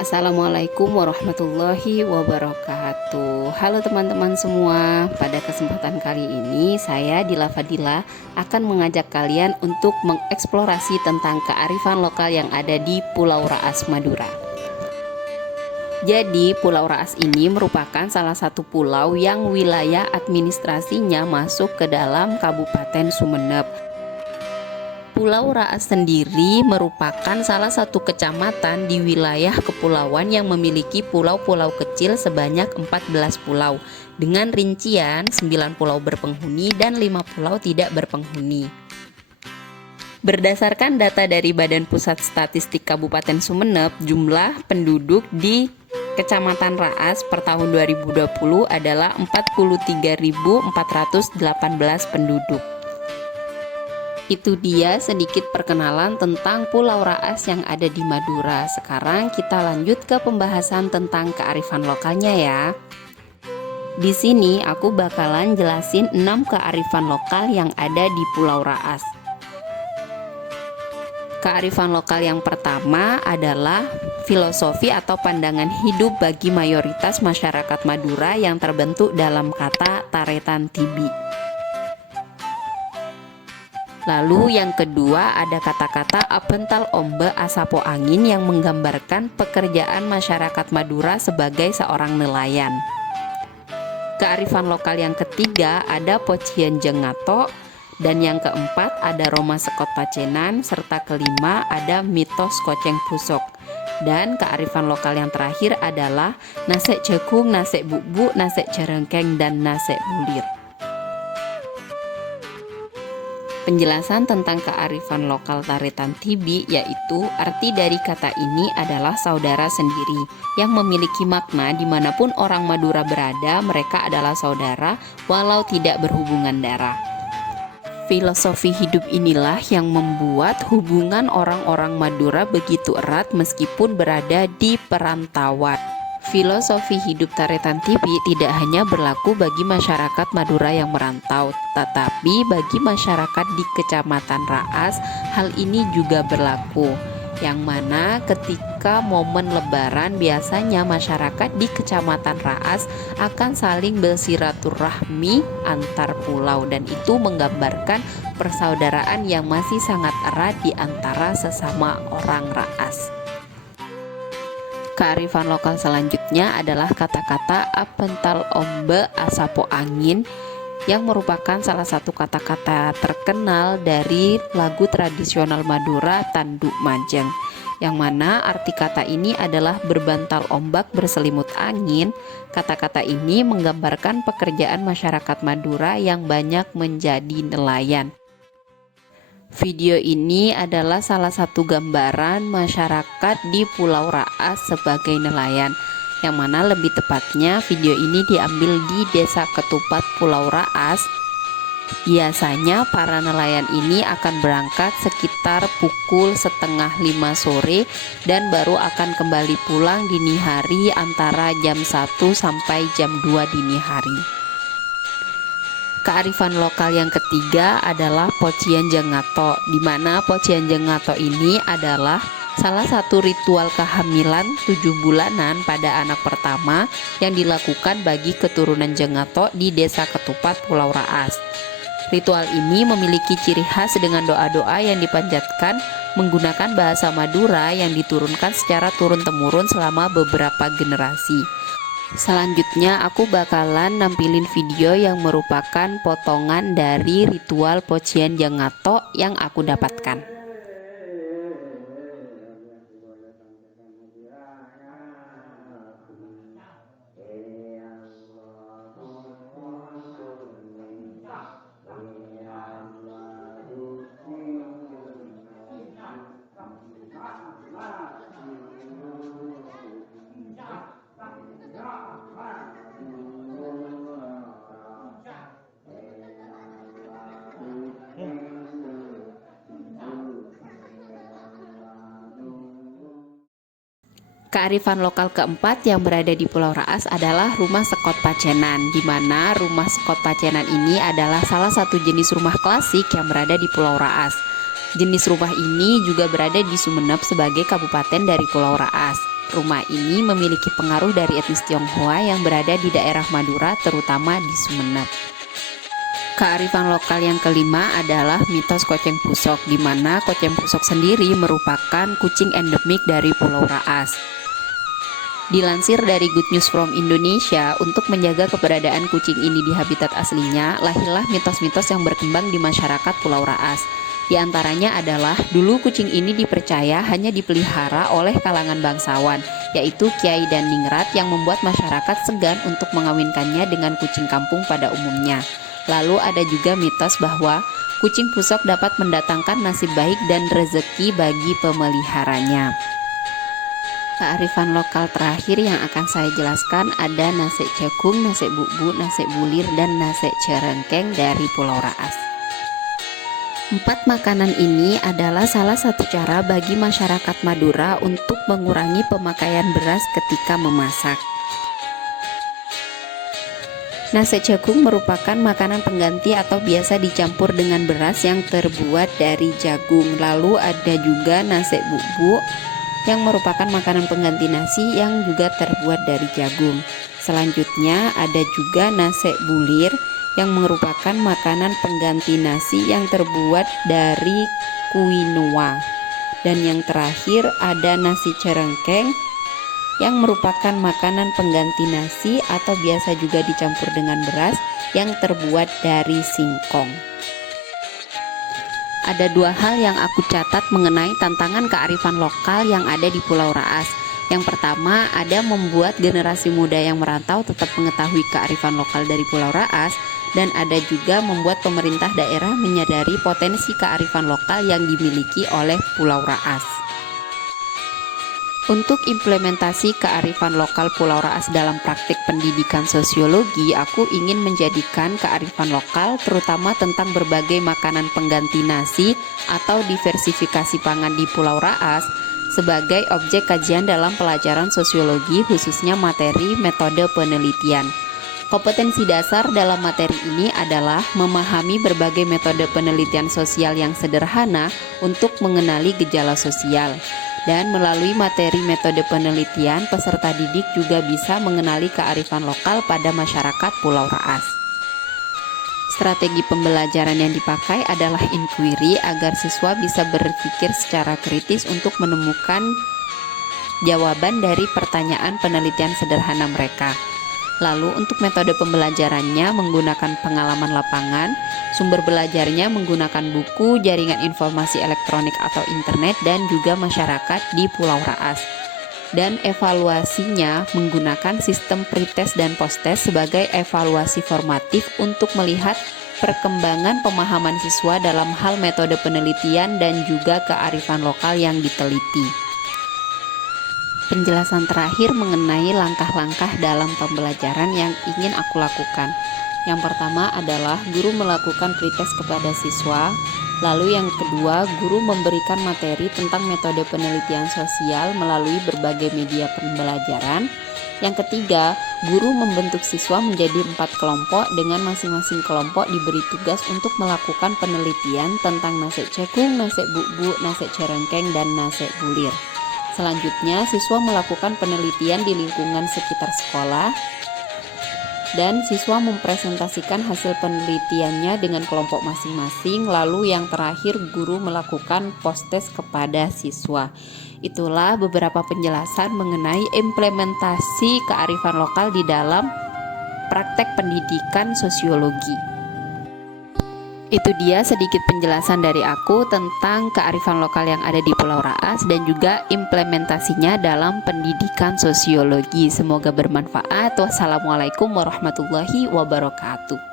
Assalamualaikum warahmatullahi wabarakatuh. Halo teman-teman semua. Pada kesempatan kali ini saya Dila Fadila akan mengajak kalian untuk mengeksplorasi tentang kearifan lokal yang ada di Pulau Raas, Madura. Jadi Pulau Raas ini merupakan salah satu pulau yang wilayah administrasinya masuk ke dalam Kabupaten Sumeneb. Pulau Raas sendiri merupakan salah satu kecamatan di wilayah kepulauan yang memiliki pulau-pulau kecil sebanyak 14 pulau dengan rincian 9 pulau berpenghuni dan 5 pulau tidak berpenghuni. Berdasarkan data dari Badan Pusat Statistik Kabupaten Sumeneb, jumlah penduduk di Kecamatan Raas per tahun 2020 adalah 43.418 penduduk. Itu dia sedikit perkenalan tentang Pulau Raas yang ada di Madura. Sekarang kita lanjut ke pembahasan tentang kearifan lokalnya ya. Di sini aku bakalan jelasin 6 kearifan lokal yang ada di Pulau Raas. Kearifan lokal yang pertama adalah filosofi atau pandangan hidup bagi mayoritas masyarakat Madura yang terbentuk dalam kata Taretan Tibi. Lalu yang kedua ada kata-kata Apental Ombe Asapo Angin yang menggambarkan pekerjaan masyarakat Madura sebagai seorang nelayan. Kearifan lokal yang ketiga ada Pocian Jengato, dan yang keempat ada Roma Sekot Pacenan, serta kelima ada mitos Koceng Pusok. Dan kearifan lokal yang terakhir adalah Nasek Jekung, Nasek Bubuk, Nasek Jerengkeng, dan Nasek Bulir. Penjelasan tentang kearifan lokal Taretan Tibi yaitu arti dari kata ini adalah saudara sendiri yang memiliki makna dimanapun orang Madura berada, mereka adalah saudara walau tidak berhubungan darah. Filosofi hidup inilah yang membuat hubungan orang-orang Madura begitu erat meskipun berada di perantauan. Filosofi hidup Taretan Tibi tidak hanya berlaku bagi masyarakat Madura yang merantau, tetapi bagi masyarakat di Kecamatan Raas, hal ini juga berlaku. Yang mana ketika momen lebaran biasanya masyarakat di Kecamatan Raas akan saling bersilaturahmi antar pulau, dan itu menggambarkan persaudaraan yang masih sangat erat di antara sesama orang Raas. Kearifan lokal selanjutnya adalah kata-kata Apental Ombe Asapo Angin yang merupakan salah satu kata-kata terkenal dari lagu tradisional Madura Tanduk Majeng, yang mana arti kata ini adalah berbantal ombak berselimut angin. Kata-kata ini menggambarkan pekerjaan masyarakat Madura yang banyak menjadi nelayan. Video ini adalah salah satu gambaran masyarakat di Pulau Raas sebagai nelayan, yang mana lebih tepatnya video ini diambil di Desa Ketupat, Pulau Raas. Biasanya para nelayan ini akan berangkat sekitar pukul 4:30 sore dan baru akan kembali pulang dini hari antara jam 1 sampai jam 2 dini hari. Kearifan lokal yang ketiga adalah Pocian Jengato, di mana Pocian Jengato ini adalah salah satu ritual kehamilan 7 bulanan pada anak pertama yang dilakukan bagi keturunan Jengato di Desa Ketupat, Pulau Raas. Ritual ini memiliki ciri khas dengan doa-doa yang dipanjatkan menggunakan bahasa Madura yang diturunkan secara turun-temurun selama beberapa generasi. Selanjutnya aku bakalan nampilin video yang merupakan potongan dari ritual Pocian Jengato yang aku dapatkan. Kearifan lokal keempat yang berada di Pulau Raas adalah Rumah Sekot Pacenan, di mana Rumah Sekot Pacenan ini adalah salah satu jenis rumah klasik yang berada di Pulau Raas. Jenis rumah ini juga berada di Sumeneb sebagai kabupaten dari Pulau Raas. rumah ini memiliki pengaruh dari etnis Tionghoa yang berada di daerah Madura, terutama di Sumeneb. Kearifan lokal yang kelima adalah mitos Koceng Pusok, di mana Koceng Pusok sendiri merupakan kucing endemik dari Pulau Raas. Dilansir dari Good News from Indonesia, untuk menjaga keberadaan kucing ini di habitat aslinya, lahirlah mitos-mitos yang berkembang di masyarakat Pulau Raas. Di antaranya adalah, dulu kucing ini dipercaya hanya dipelihara oleh kalangan bangsawan, yaitu Kiai dan Ningrat, yang membuat masyarakat segan untuk mengawinkannya dengan kucing kampung pada umumnya. Lalu ada juga mitos bahwa kucing pusok dapat mendatangkan nasib baik dan rezeki bagi pemeliharanya. Kearifan lokal terakhir yang akan saya jelaskan ada nasi cekung, nasi bubu, nasi bulir, dan nasi cerengkeng dari Pulau Raas. 4 makanan ini adalah salah satu cara bagi masyarakat Madura untuk mengurangi pemakaian beras ketika memasak. Nasi jagung merupakan makanan pengganti atau biasa dicampur dengan beras yang terbuat dari jagung. Lalu ada juga nasi bubuk yang merupakan makanan pengganti nasi yang juga terbuat dari jagung. Selanjutnya ada juga nasi bulir yang merupakan makanan pengganti nasi yang terbuat dari quinoa. Dan yang terakhir ada nasi cerengkeng yang merupakan makanan pengganti nasi atau biasa juga dicampur dengan beras yang terbuat dari singkong. Ada 2 hal yang aku catat mengenai tantangan kearifan lokal yang ada di Pulau Raas. Yang pertama, ada membuat generasi muda yang merantau tetap mengetahui kearifan lokal dari Pulau Raas, dan ada juga membuat pemerintah daerah menyadari potensi kearifan lokal yang dimiliki oleh Pulau Raas. Untuk implementasi kearifan lokal Pulau Raas dalam praktik pendidikan sosiologi, aku ingin menjadikan kearifan lokal terutama tentang berbagai makanan pengganti nasi atau diversifikasi pangan di Pulau Raas sebagai objek kajian dalam pelajaran sosiologi, khususnya materi metode penelitian. Kompetensi dasar dalam materi ini adalah memahami berbagai metode penelitian sosial yang sederhana untuk mengenali gejala sosial. Dan melalui materi metode penelitian, peserta didik juga bisa mengenali kearifan lokal pada masyarakat Pulau Raas. Strategi pembelajaran yang dipakai adalah inquiry agar siswa bisa berpikir secara kritis untuk menemukan jawaban dari pertanyaan penelitian sederhana mereka. Lalu untuk metode pembelajarannya menggunakan pengalaman lapangan, sumber belajarnya menggunakan buku, jaringan informasi elektronik atau internet, dan juga masyarakat di Pulau Raas. Dan evaluasinya menggunakan sistem pretest dan posttest sebagai evaluasi formatif untuk melihat perkembangan pemahaman siswa dalam hal metode penelitian dan juga kearifan lokal yang diteliti. Penjelasan terakhir mengenai langkah-langkah dalam pembelajaran yang ingin aku lakukan. Yang pertama adalah guru melakukan pretest kepada siswa. Lalu yang kedua, guru memberikan materi tentang metode penelitian sosial melalui berbagai media pembelajaran. Yang ketiga, guru membentuk siswa menjadi 4 kelompok dengan masing-masing kelompok diberi tugas untuk melakukan penelitian tentang nasi cekung, nasi bubu, nasi cerengkeng, dan nasi bulir. Selanjutnya, siswa melakukan penelitian di lingkungan sekitar sekolah dan siswa mempresentasikan hasil penelitiannya dengan kelompok masing-masing. Lalu yang terakhir, guru melakukan posttest kepada siswa. Itulah beberapa penjelasan mengenai implementasi kearifan lokal di dalam praktek pendidikan sosiologi. Itu dia sedikit penjelasan dari aku tentang kearifan lokal yang ada di Pulau Raas dan juga implementasinya dalam pendidikan sosiologi. Semoga bermanfaat. Wassalamualaikum warahmatullahi wabarakatuh.